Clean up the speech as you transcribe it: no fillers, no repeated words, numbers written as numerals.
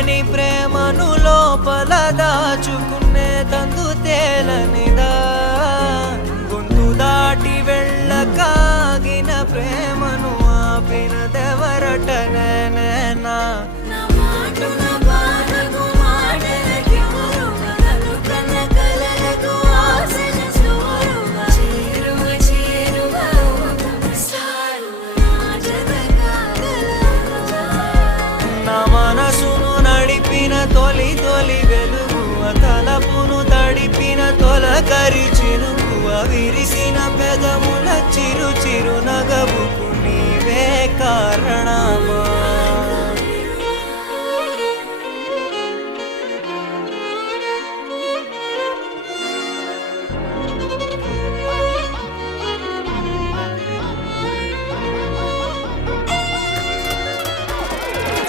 తెలియని ప్రేమను లోపల దాచుకునే తందు తేలనిదా గొంతు దాటి వెళ్ళకాగిన ప్రేమను ఆపినదెవరటనేనా మనసును నడిపిన తొలి తొలి వెలుగువ తలపును తడిపిన తొలకరి చిరుకువ విరిసిన పెదముల చిరు చిరు నగవుకు నీవే కారణమా